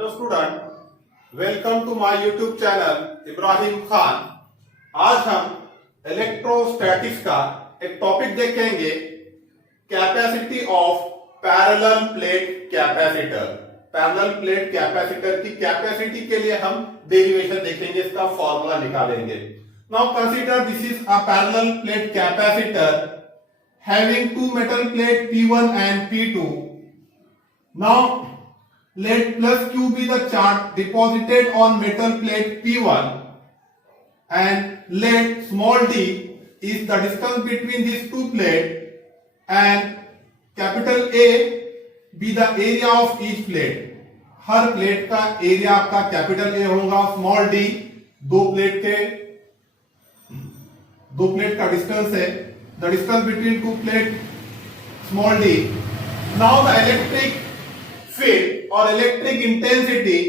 Hello student, welcome to my YouTube channel Ibrahim Khan. आज हम electrostatics का एक टॉपिक देखेंगे, capacity of parallel plate capacitor. Parallel plate capacitor की कैपेसिटी के लिए हम डेरिवेशन देखेंगे, इसका फॉर्मूला निकालेंगे। Now consider this is a parallel plate capacitor having two metal plate P1 and P2. Now let plus Q be the charge deposited on metal plate P1 and let small d is the distance between these two plates and capital A be the area of each plate. Her plate का area आपका capital A होगा, small D दो plate का distance है, the distance between two plates, small d. Now the electric field or electric intensity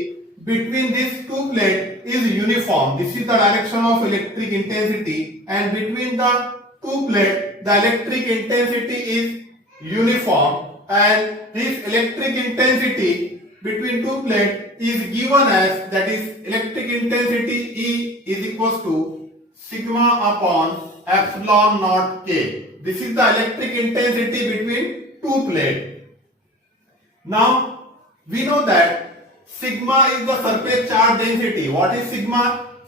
between these two plates is uniform. This is the direction of electric intensity, and between the two plates the electric intensity is uniform, and this electric intensity between two plates is given as, that is electric intensity E is equals to sigma upon epsilon naught K. This is the electric intensity between two plates. Now we know that sigma is the surface charge density. What is sigma?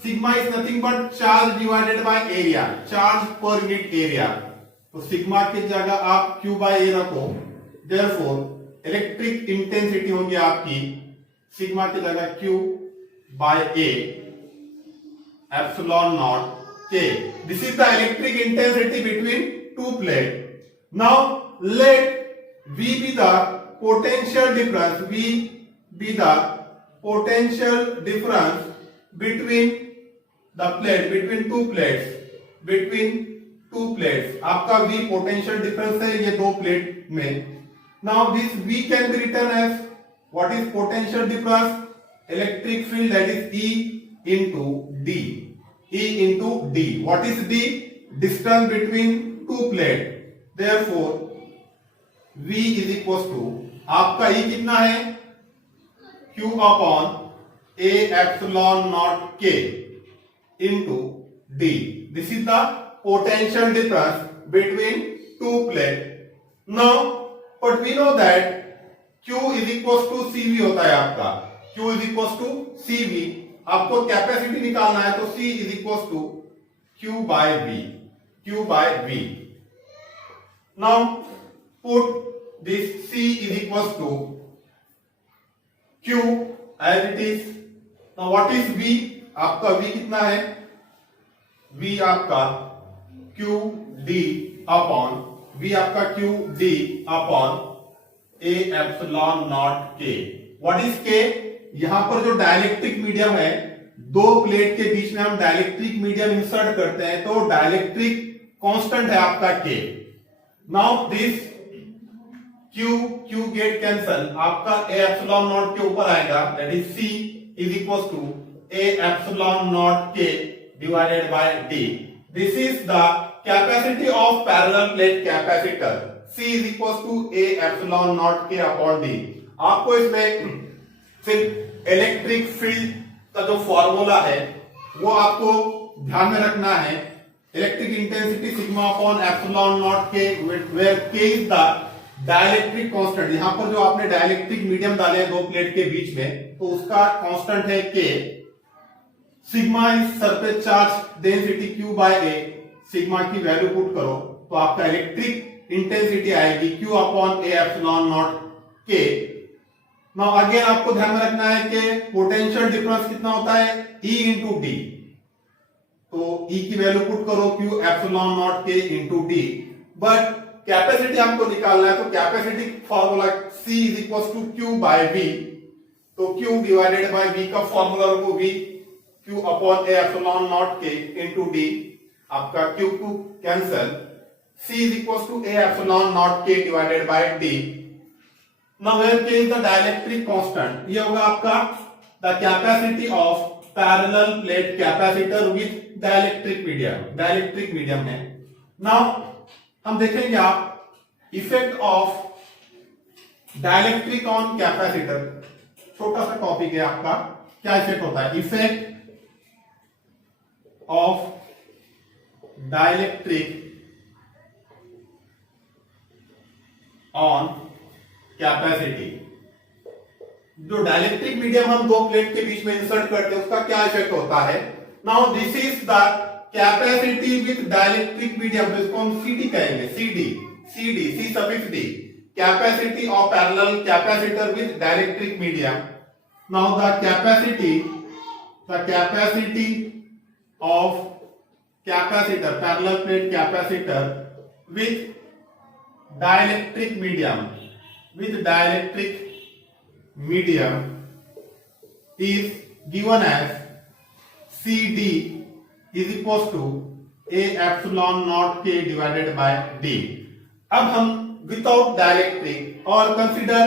Sigma is nothing but charge divided by area, charge per unit area. तो sigma की जगह आप Q by A रखो, therefore electric intensity होगी आपकी sigma की जगह Q by A epsilon naught K. This is the electric intensity between two plates. Now let V be the potential difference. V be the potential difference between the plate, between two plates, between two plates. आपका V potential difference है ये दो plate में. Now this V can be written as, what is potential difference? Electric field, that is E into D. E into D. What is D? Distance between two plates. Therefore V is equals to, आपका E कितना है? Q upon A epsilon naught K into D. This is the potential difference between two plates. Now but we know that Q is equals to CV होता है आपका. Q is equals to CV. आपको capacity निकालना है तो C is equals to Q by V. Q by V. Now put this C is equals to Q as it is. Now what is V? आपका V कितना है? V आपका Q D upon, V आपका Q D upon A epsilon naught K. What is K? यहां पर जो dielectric medium है, दो प्लेट के बीच में हम डाइलेक्ट्रिक मीडियम इंसर्ट करते हैं तो डाइलेक्ट्रिक कांस्टेंट है आपका K. Now this Q get cancel, आपका A एप्सिलॉन नॉट के ऊपर आएगा, that is C is equals to A epsilon naught K divided by D. This is the capacity of parallel plate capacitor. C is equals to A epsilon naught K upon D. आपको इसमें सिर्फ electric field का जो formula है वो आपको ध्यान में रखना है. Electric intensity sigma upon epsilon naught के, वेयर के इज द डाइलेक्ट्रिक कांस्टेंट. यहां पर जो आपने डाइलेक्ट्रिक मीडियम डाले हैं दो प्लेट के बीच में, तो उसका कांस्टेंट है K. Sigma is surface charge density Q by A. Sigma की वैल्यू पुट करो तो आपका इलेक्ट्रिक इंटेंसिटी आएगी Q upon A epsilon naught K. Now again आपको ध्यान में रखना है कि पोटेंशियल डिफरेंस कितना होता है? E into D. तो E की वैल्यू पुट करो Q epsilon naught K into D. But capacity हमको निकालना है तो capacity formula C is equal to Q by V. तो Q डिवाइडेड बाय V का फॉर्मूला रखो V, Q upon A epsilon naught K into D. आपका Q cancel, C is equal to A epsilon naught K divided by D. Now where K is the dielectric constant. ये होगा आपका the capacity of parallel plate capacitor with dielectric medium. Dielectric medium है. Now हम देखेंगे आप effect of dielectric on capacitor. छोटा सा topic है आपका, क्या इफेक्ट होता है, effect of dielectric on capacity. जो डाइलेक्ट्रिक मीडियम हम दो प्लेट के बीच में इंसर्ट करते हैं उसका क्या इफेक्ट होता है। Now this is the capacity with dielectric medium, तो इसको हम सीडी कहेंगे, CD C suffix D, capacity of parallel capacitor with dielectric medium. Now the capacity of capacitor, parallel plate capacitor with dielectric medium is given as CD is equals to A epsilon naught K divided by D। अब हम without dielectric, और consider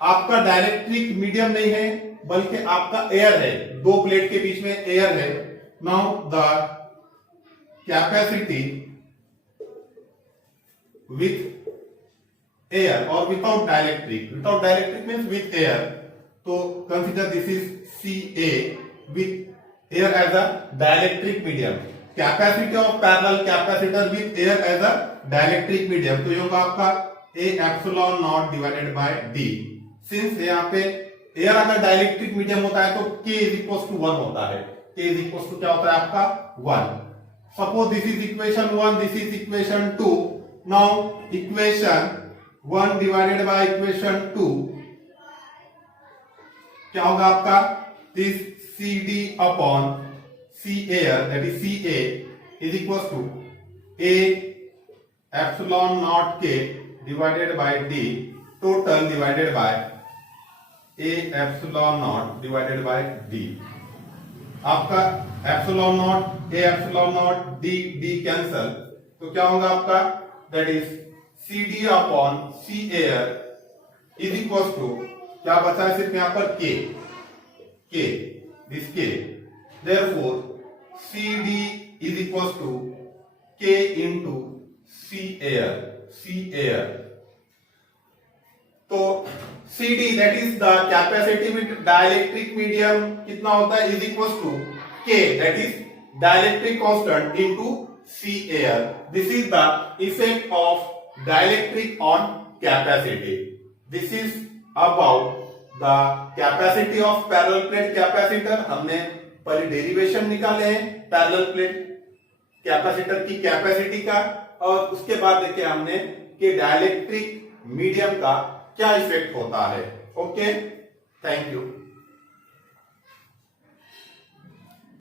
आपका dielectric medium नहीं है बल्कि आपका air है, दो प्लेट के बीच में एयर है। Now the capacity with air और without dielectric means with air, तो consider this is Ca with air as a dielectric medium, capacity of parallel capacitor with air as a dielectric medium, तो ये होगा आपका A epsilon naught divided by D। सिंस यहाँ पे air अगर dielectric medium होता है तो K इज इक्वल टू 1 होता है, K इज इक्वल टू क्या होता है आपका 1। Suppose this is equation 1, this is equation 2। Now equation 1 divided by equation 2 क्या होगा आपका, this CD upon C air that is Ca is equal to A epsilon naught K divided by D total divided by A epsilon naught divided by D। आपका epsilon naught A epsilon naught D cancel, तो क्या होगा आपका, that is CD upon C air is equal to क्या बचा है सिर्फ यहाँ पर K, this K, therefore CD is equal to K into C air. तो CD that is the capacity with dielectric medium कितना होता है, is equal to K that is dielectric constant into C air. This is the effect of dielectric on capacity. This is about the capacity of parallel plate capacitor। हमने पहले derivation निकाले हैं parallel plate capacitor की capacity का, और उसके बाद देखे हमने कि डाइलेक्ट्रिक मीडियम का क्या इफेक्ट होता है। Okay, thank you.